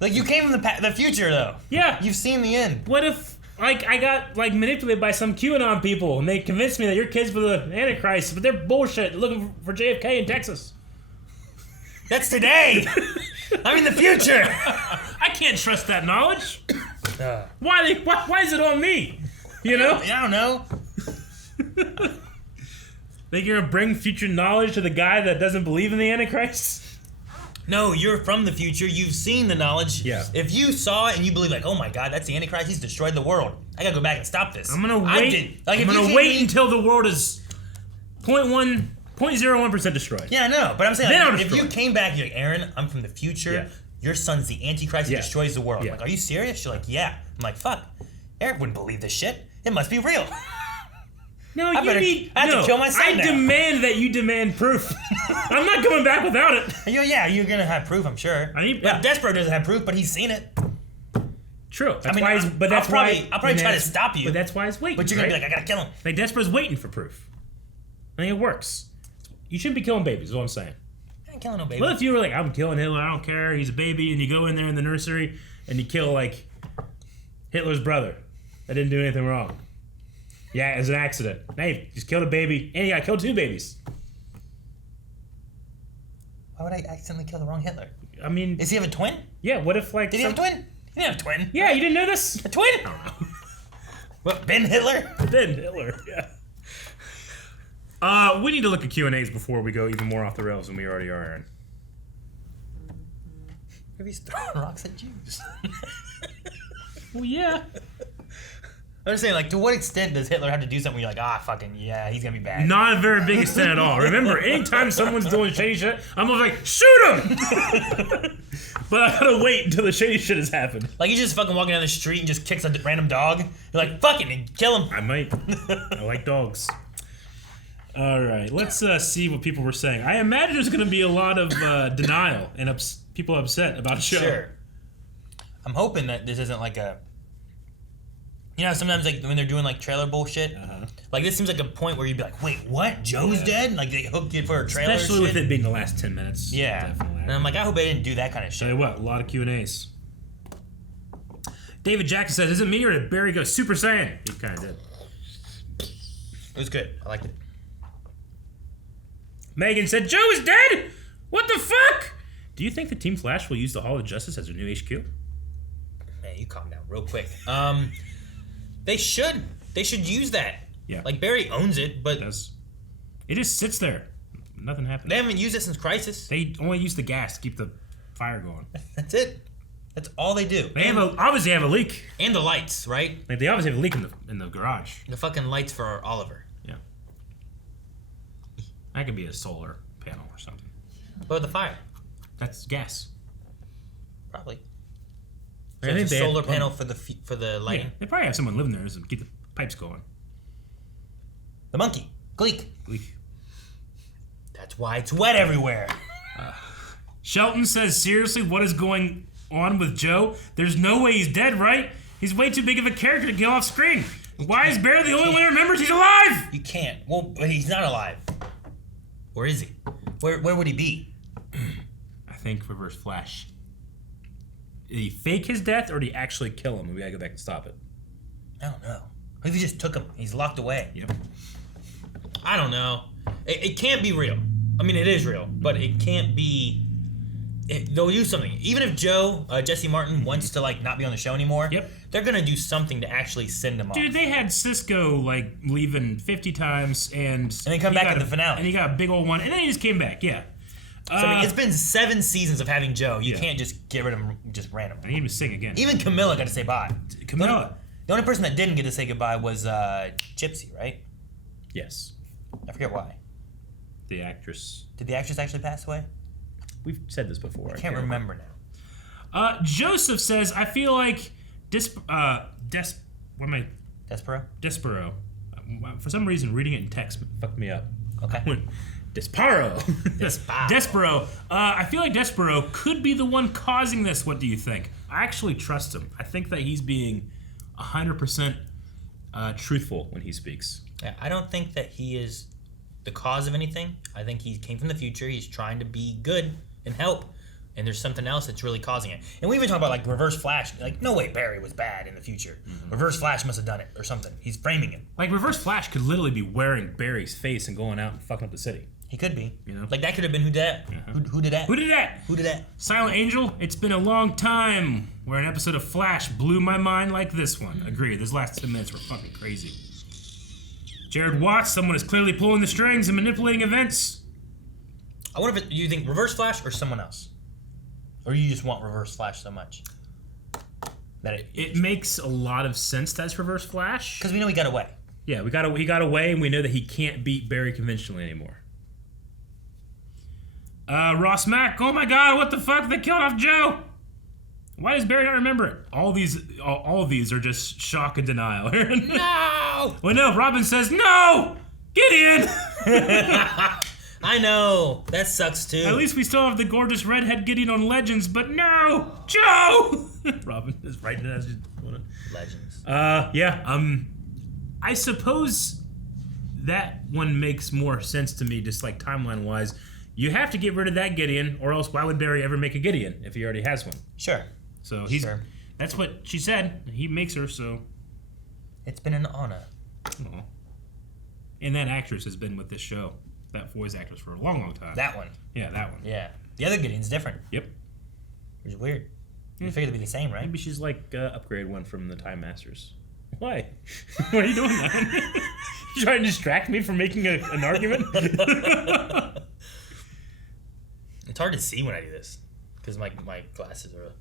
Like, you came from the future, though. Yeah. You've seen the end. What if, like, I got, like, manipulated by some QAnon people, and they convinced me that your kids were the Antichrist, but they're bullshit, looking for JFK in Texas. That's today! I'm in the future. I can't trust that knowledge. Why is it on me? You know? I don't know. Think you're gonna bring future knowledge to the guy that doesn't believe in the Antichrist? No, you're from the future. You've seen the knowledge. Yeah. If you saw it and you believe, like, oh my God, that's the Antichrist. He's destroyed the world. I gotta go back and stop this. I'm gonna wait. I'm gonna wait until the world is 0.01% destroyed. Yeah, I know. But I'm saying, Then like, if you came back, you're like, Aaron, I'm from the future. Yeah. Your son's the Antichrist. He destroys the world. Yeah. I'm like, are you serious? You're like, yeah. I'm like, fuck. Eric wouldn't believe this shit. It must be real. No, I have to kill my son I now. demand that you demand proof. I'm not coming back without it. Yeah, you're gonna have proof, I'm sure. Despero doesn't have proof, but he's seen it. True. That's I mean, why I'll probably try to stop you. But that's why he's waiting. But you're gonna be like, I gotta kill him. Like, Despero's waiting for proof. I think it works. You shouldn't be killing babies, is what I'm saying. I ain't killing no baby. What if you were like, I'm killing Hitler, I don't care, he's a baby, and you go in there in the nursery and you kill, like, Hitler's brother that didn't do anything wrong? Yeah, as an accident. Now you just killed a baby, and you got killed 2 babies. Why would I accidentally kill the wrong Hitler? I mean... Does he have a twin? Yeah, what if, like... Did he have a twin? He didn't have a twin. Yeah, you didn't know this? A twin? I don't know. What, Ben Hitler? Ben Hitler, yeah. We need to look at Q&As before we go even more off the rails than we already are, Aaron. Maybe he's throwing rocks at Jews. Well, yeah. I'm just saying, like, to what extent does Hitler have to do something where you're like, fucking, yeah, he's gonna be bad? Not a very big extent at all. Remember, anytime someone's doing shady shit, I'm always like, shoot him! But I gotta wait until the shady shit has happened. Like, he's just fucking walking down the street and just kicks a random dog. You're like, fuck it, and kill him. I might. I like dogs. Alright, let's see what people were saying. I imagine there's gonna be a lot of denial and people upset about the show. Sure. I'm hoping that this isn't like a... You know, sometimes like when they're doing like trailer bullshit, like this seems like a point where you'd be like, "Wait, what? Joe's dead?" Like they hooked it for a trailer, especially with it being the last 10 minutes. Yeah, definitely. And I'm like, I hope they didn't do that kind of shit. Tell you what, a lot of Q&As. David Jackson says, "Is it me or did Barry go Super Saiyan?" He kind of did. It was good. I liked it. Megan said, "Joe is dead. What the fuck?" Do you think the Team Flash will use the Hall of Justice as their new HQ? Man, you calm down real quick. They should. They should use that. Yeah. Like, Barry owns it, but... It just sits there. Nothing happens. They haven't used it since Crisis. They only use the gas to keep the fire going. That's it. That's all they do. They obviously have a leak. And the lights, right? Like they obviously have a leak in the garage. The fucking lights for Oliver. Yeah. That could be a solar panel or something. But the fire. That's gas. Probably. So I think it's a solar panel for the lighting. Yeah, they probably have someone living there to keep the pipes going. The monkey. Gleek. Gleek. That's why it's wet everywhere. Shelton says, seriously, what is going on with Joe? There's no way he's dead, right? He's way too big of a character to get off screen. Why is Barry the only one who remembers he's alive? You can't. Well, but he's not alive. Where is he? Where would he be? I think Reverse Flash. Did he fake his death or did he actually kill him? We gotta go back and stop it. I don't know. What if he just took him? He's locked away. Yep. I don't know. It can't be real. I mean, it is real, but it can't be. They'll use something. Even if Jesse Martin wants to like not be on the show anymore, they're gonna do something to actually send him off. Dude, they had Cisco like leaving 50 times and then come back at the finale, and he got a big old one, and then he just came back. Yeah. So I mean, it's been 7 seasons of having Joe. You can't just get rid of him just randomly. And he even sing again. Even Camilla got to say bye. Camilla. The only person that didn't get to say goodbye was Gypsy, right? Yes. I forget why. The actress. Did the actress actually pass away? We've said this before. I can't remember now. Joseph says, I feel like Despero. For some reason, reading it in text fucked me up. Okay. Despero. Despero. I feel like Despero could be the one causing this. What do you think? I actually trust him. I think that he's being 100% truthful when he speaks. Yeah, I don't think that he is the cause of anything. I think he came from the future. He's trying to be good and help. And there's something else that's really causing it. And we even talk about like Reverse Flash. Like, no way Barry was bad in the future. Mm-hmm. Reverse Flash must have done it or something. He's framing him. Like Reverse Flash could literally be wearing Barry's face and going out and fucking up the city. He could be. You know? Like, that could have been who did that. Who did that? Who did that? Who did that? Silent Angel, it's been a long time where an episode of Flash blew my mind like this one. Agreed, those last 10 minutes were fucking crazy. Jared Watts, someone is clearly pulling the strings and manipulating events. I wonder if you think Reverse Flash or someone else? Or you just want Reverse Flash so much? That it makes a lot of sense that's Reverse Flash. Because we know he got away. Yeah, he got away, and we know that he can't beat Barry conventionally anymore. Ross Mack, oh my god, what the fuck? They killed off Joe! Why does Barry not remember it? All of these are just shock and denial. No! Well, no, Robin says, no! Gideon! I know. That sucks too. At least we still have the gorgeous redhead Gideon on Legends, but no! Joe! Robin is writing it as you want to. Legends. I suppose that one makes more sense to me, just like timeline-wise. You have to get rid of that Gideon, or else why would Barry ever make a Gideon if he already has one? Sure. So that's what she said. He makes her, so. It's been an honor. Aww. And that actress has been with this show, that voice actress, for a long, long time. That one. Yeah, that one. Yeah. The other Gideon's different. Yep. Which is weird. You figured it'd be the same, right? Maybe she's like upgrade one from the Time Masters. Why? Why are you doing that? You trying to distract me from making an argument? It's hard to see when I do this because my glasses are.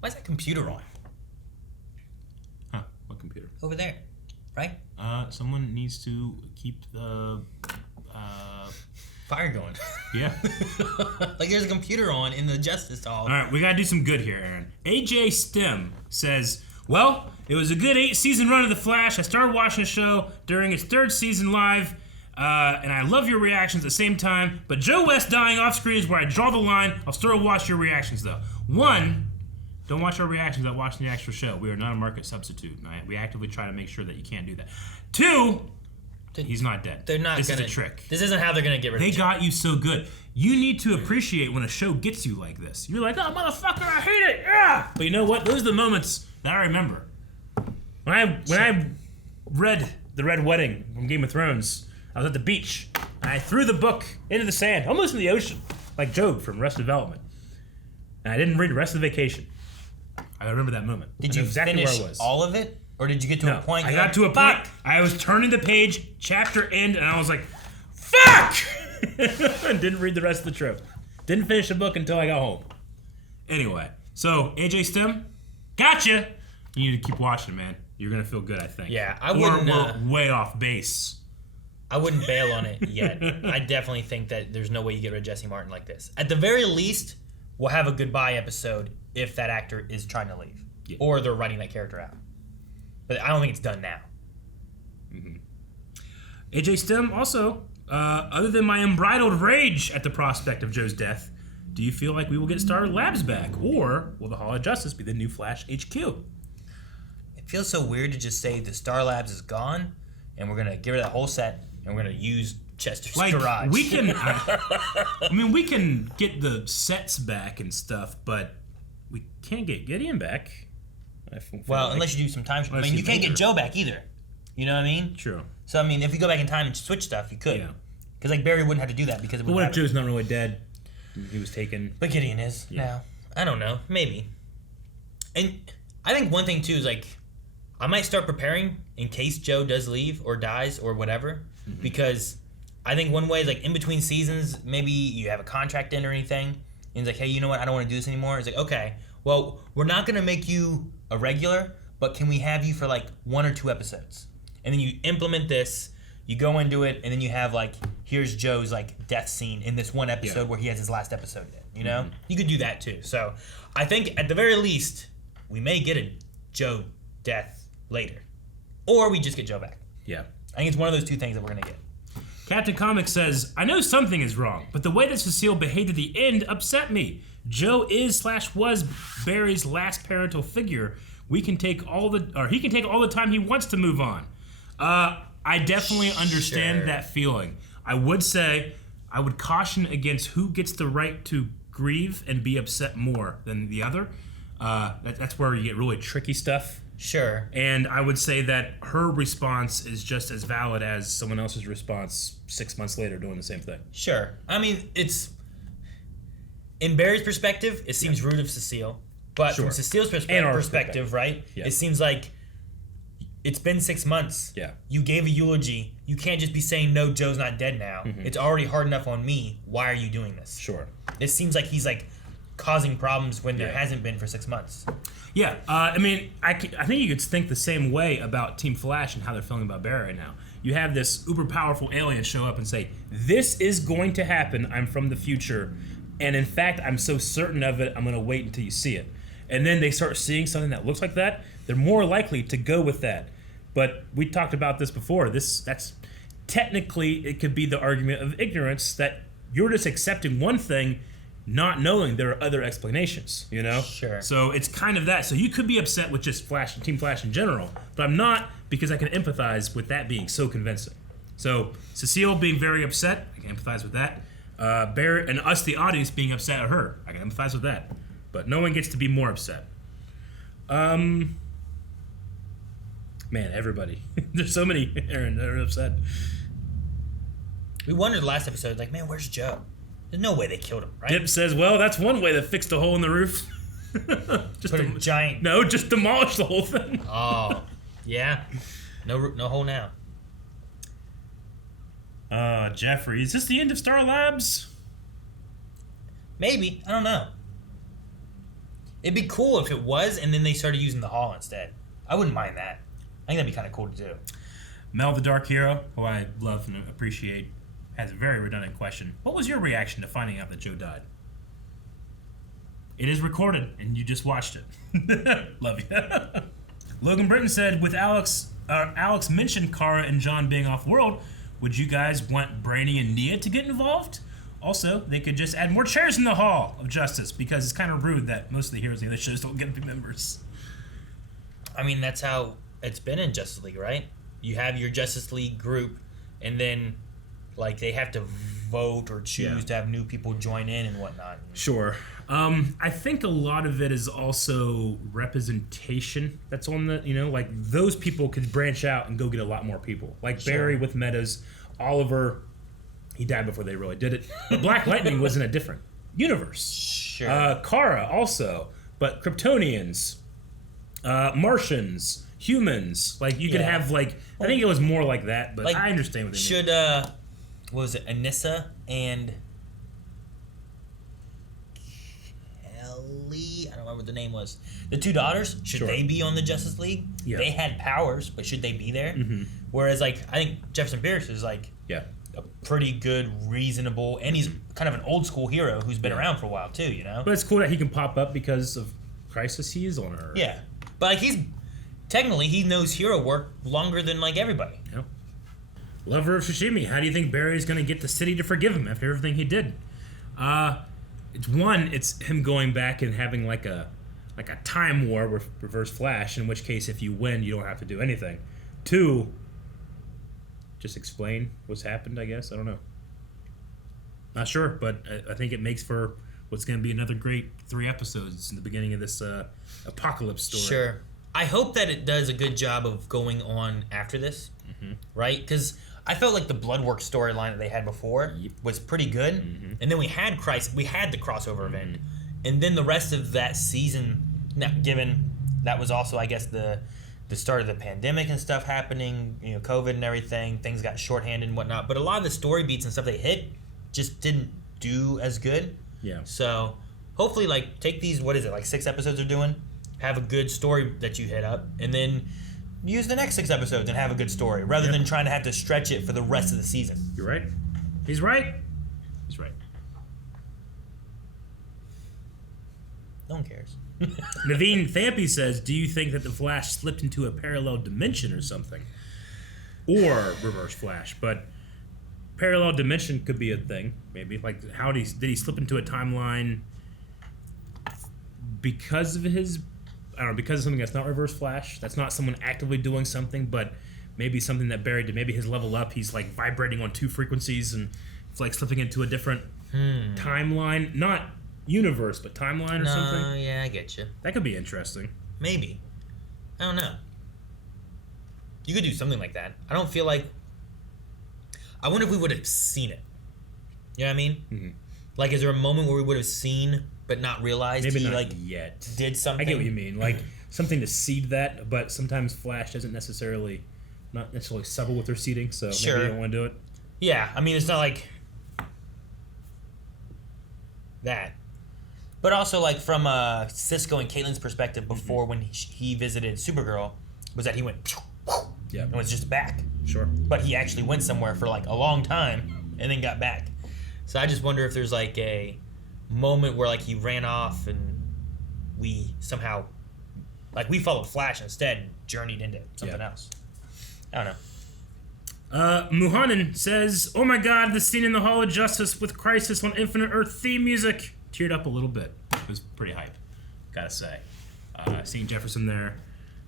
Why is that computer on? Huh? What computer? Over there, right? Someone needs to keep the fire going. Yeah. Like there's a computer on in the Justice Hall. All right, we gotta do some good here, Aaron. AJ Stem says, "Well, it was a good 8-season run of The Flash. I started watching the show during its 3rd season live." And I love your reactions at the same time, but Joe West dying off screen is where I draw the line. I'll still watch your reactions though. 1, don't watch our reactions without watching the actual show. We are not a market substitute. We actively try to make sure that you can't do that. 2, he's not dead. They're not. This is a trick. This isn't how they're gonna get rid of. They got you so good. You need to appreciate when a show gets you like this. You're like, oh motherfucker, I hate it. Yeah. But you know what? Those are the moments that I remember. When I read The Red Wedding from Game of Thrones, I was at the beach, and I threw the book into the sand, almost in the ocean, like Job from Arrested Development. And I didn't read the rest of the vacation. I remember that moment. Did you exactly finish where I was. all of it? Or did you get to a point? I got to a point, I was turning the page, chapter end, and I was like, fuck! And didn't read the rest of the trip. Didn't finish the book until I got home. Anyway, so AJ Stem, gotcha! You need to keep watching it, man. You're going to feel good, I think. Yeah, I wouldn't. We're way off base. I wouldn't bail on it yet. I definitely think that there's no way you get rid of Jesse Martin like this. At the very least, we'll have a goodbye episode if that actor is trying to leave. Yeah. Or they're writing that character out. But I don't think it's done now. Mm-hmm. AJ Stem, also, other than my unbridled rage at the prospect of Joe's death, do you feel like we will get Star Labs back? Or will the Hall of Justice be the new Flash HQ? It feels so weird to just say the Star Labs is gone, and we're going to get rid of that whole set, and we're going to use Chester's garage. We can, we can get the sets back and stuff, but we can't get Gideon back. Well, unless you do some time. You can't get Joe back either. You know what I mean? True. So, if you go back in time and switch stuff, you could. Yeah. Because, Barry wouldn't have to do that because it would. But what if Joe's not really dead? He was taken. But Gideon is now. I don't know. Maybe. And I think one thing, too, is, I might start preparing in case Joe does leave or dies or whatever. Mm-hmm. Because I think one way is, in between seasons, maybe you have a contract in or anything. And it's like, hey, you know what? I don't want to do this anymore. It's like, okay, well, we're not going to make you a regular, but can we have you for, 1 or 2 episodes? And then you implement this, you go into it, and then you have, here's Joe's, death scene in this one episode where he has his last episode in, you know? Mm-hmm. You could do that, too. So I think, at the very least, we may get a Joe death later. Or we just get Joe back. Yeah. I think it's one of those 2 things that we're going to get. Captain Comics says, I know something is wrong, but the way that Cecile behaved at the end upset me. Joe is/was Barry's last parental figure. He can take all the time he wants to move on. I definitely understand that feeling. I would say I would caution against who gets the right to grieve and be upset more than the other. That's where you get really tricky stuff Sure. And I would say that her response is just as valid as someone else's response 6 months later doing the same thing. Sure. I mean, it's... In Barry's perspective, it seems rude of Cecile. But from Cecile's perspective, right? Yeah. It seems like it's been 6 months. Yeah. You gave a eulogy. You can't just be saying, no, Joe's not dead now. Mm-hmm. It's already hard enough on me. Why are you doing this? Sure. It seems like he's like causing problems when there hasn't been for 6 months. Yeah. I mean, I think you could think the same way about Team Flash and how they're feeling about Barry right now. You have this uber powerful alien show up and say, this is going to happen. I'm from the future. And in fact, I'm so certain of it, I'm going to wait until you see it. And then they start seeing something that looks like that. They're more likely to go with that. But we talked about this before. That's technically, it could be the argument of ignorance that you're just accepting one thing, not knowing there are other explanations, you know? Sure. So it's kind of that. So you could be upset with just Flash and Team Flash in general, but I'm not, because I can empathize with that being so convincing. So Cecile being very upset, I can empathize with that. Barry and us, the audience, being upset at her, I can empathize with that. But no one gets to be more upset. Man, everybody. There's so many, Aaron, that are upset. We wondered last episode, like, man, where's Joe? There's no way they killed him, right? Dip says, well, that's one way to fix the hole in the roof. Just a giant... No, just demolish the whole thing. Oh, yeah. No hole now. Jeffrey, is this the end of Star Labs? Maybe. I don't know. It'd be cool if it was, and then they started using the hall instead. I wouldn't mind that. I think that'd be kind of cool to do. Mel the Dark Hero, who I love and appreciate, has a very redundant question. What was your reaction to finding out that Joe died? It is recorded, and you just watched it. Love you. Logan Britton said, with Alex mentioned Kara and John being off-world, would you guys want Brainy and Nia to get involved? Also, they could just add more chairs in the Hall of Justice, because it's kind of rude that most of the heroes in the other shows don't get to be members. I mean, that's how it's been in Justice League, right? You have your Justice League group, and then, like, they have to vote or choose to have new people join in and whatnot. Sure. I think a lot of it is also representation that's on the, like, those people could branch out and go get a lot more people. Like Barry with Metas, Oliver, he died before they really did it. But Black Lightning was in a different universe. Sure. Kara also, but Kryptonians, Martians, humans. Like, you could have, like, I think it was more like that, but like, I understand what they mean. Should, what was it, Anissa and Kelly? I don't remember what the name was. The two daughters, should they be on the Justice League? Yeah. They had powers, but should they be there? Mm-hmm. Whereas, like, I think Jefferson Pierce is, like, a pretty good, reasonable, and he's kind of an old school hero who's been around for a while too, But it's cool that he can pop up because of Crisis he is on Earth. Yeah. But, like, technically, he knows hero work longer than, like, everybody. Yep. Lover of Sashimi, how do you think Barry's going to get the city to forgive him after everything he did? It's him going back and having, like a time war with Reverse Flash, in which case, if you win, you don't have to do anything. 2, just explain what's happened, I guess. I don't know. Not sure, but I think it makes for what's going to be another great 3 episodes in the beginning of this apocalypse story. Sure. I hope that it does a good job of going on after this, right? Because I felt like the Bloodwork storyline that they had before was pretty good, and then we had the crossover event, and then the rest of that season, now, given that was also, I guess, the start of the pandemic and stuff happening, COVID and everything, things got shorthanded and whatnot, but a lot of the story beats and stuff they hit just didn't do as good. Yeah. So hopefully, like, take these, 6 episodes they're doing, have a good story that you hit up, and then use the next 6 episodes and have a good story, rather than trying to have to stretch it for the rest of the season. You're right. He's right. He's right. No one cares. Naveen Thampy says, do you think that the Flash slipped into a parallel dimension or something? Or Reverse Flash, but parallel dimension could be a thing, maybe. Like, did he slip into a timeline because of because of something that's not Reverse Flash? That's not someone actively doing something, but maybe something that Barry did. Maybe his level up, he's, like, vibrating on 2 frequencies, and it's like slipping into a different timeline. Not universe, but timeline or something. Yeah, I get you. That could be interesting. Maybe. I don't know. You could do something like that. I don't feel like... I wonder if we would have seen it. You know what I mean? Mm-hmm. Like, is there a moment where we would have seen but not realized maybe he, not like, yet. did something? I get what you mean. Like, something to seed that, but sometimes Flash doesn't necessarily... Not necessarily subtle with their seeding, so maybe you don't want to do it. Yeah, I mean, it's not like... that. But also, like, from Cisco and Caitlin's perspective before when he visited Supergirl, was that he went... and was just back. Sure. But he actually went somewhere for, like, a long time and then got back. So I just wonder if there's, like, a moment where, like, he ran off and we somehow... Like, we followed Flash instead and journeyed into something else. I don't know. Muhanan says, "Oh my God, the scene in the Hall of Justice with Crisis on Infinite Earth theme music teared up a little bit. It was pretty hype, gotta say. Seeing Jefferson there,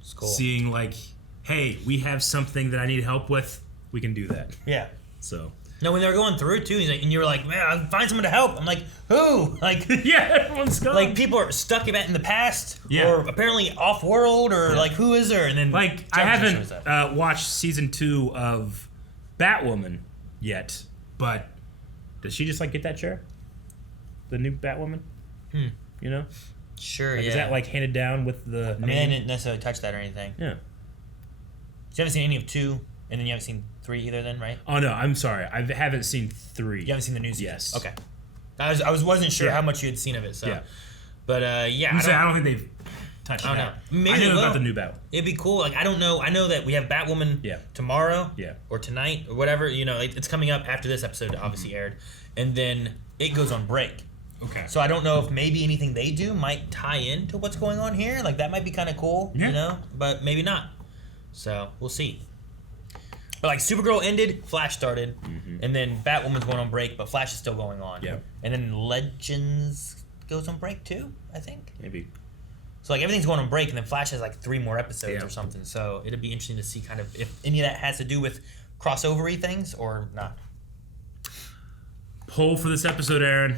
it's cool. Seeing like, hey, we have something that I need help with. We can do that. Yeah. So. No, when they were going through it too, he's like, and you were like, man, I'll find someone to help. I'm like, who? Like, yeah, everyone's gone. Like people are stuck in the past, yeah. or apparently off world, or like who is there? And then like I haven't watched season 2 of Batwoman yet, but does she just like get that chair? The new Batwoman? You know? Sure, like, is that like handed down with the... I mean, I didn't necessarily touch that or anything. Yeah. So you haven't seen any of 2, and then you haven't seen 3 either then, right? Oh, no, I'm sorry. I haven't seen 3. You haven't seen the new season? Yes. Okay. I wasn't sure how much you had seen of it, so... Yeah. But, yeah. I don't think they've touched that. I don't know. Maybe I know about the new Batwoman. It'd be cool. Like, I don't know. I know that we have Batwoman tomorrow or tonight or whatever. You know, it's coming up after this episode obviously aired. And then it goes on break. Okay. So I don't know if maybe anything they do might tie into what's going on here. Like, that might be kind of cool, you know? But maybe not. So, we'll see. But, like, Supergirl ended, Flash started, and then Batwoman's going on break, but Flash is still going on. Yeah. And then Legends goes on break, too, I think. Maybe. So, like, everything's going on break, and then Flash has, like, 3 more episodes or something. So, it'd be interesting to see kind of if any of that has to do with crossover-y things or not. Poll for this episode, Aaron.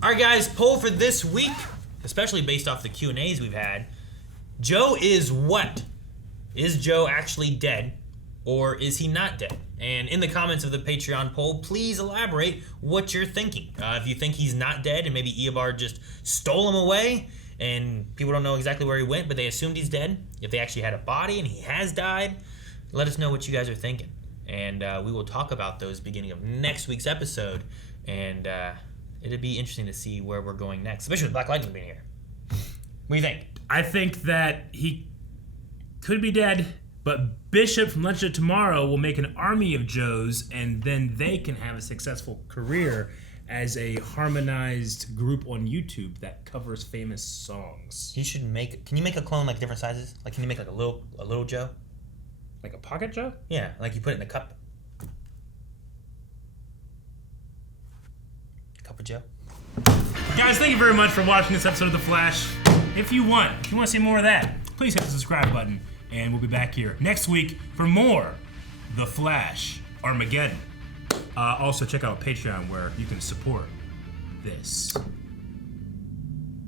All right, guys, poll for this week, especially based off the Q&As we've had. Joe is what? Is Joe actually dead, or is he not dead? And in the comments of the Patreon poll, please elaborate what you're thinking. If you think he's not dead and maybe Eobard just stole him away and people don't know exactly where he went, but they assumed he's dead. If they actually had a body and he has died, let us know what you guys are thinking. And we will talk about those beginning of next week's episode. And it'd be interesting to see where we're going next, especially with Black Lightning being here. What do you think? I think that he could be dead, but Bishop from Legend of Tomorrow will make an army of Joes, and then they can have a successful career as a harmonized group on YouTube that covers famous songs. He should make. Can you make a clone like different sizes? Like, can you make like a little Joe? Like a pocket Joe? Yeah, like you put it in a cup. A cup of Joe. Guys, thank you very much for watching this episode of The Flash. If you want to see more of that, please hit the subscribe button, and we'll be back here next week for more The Flash Armageddon. Also, check out Patreon where you can support this.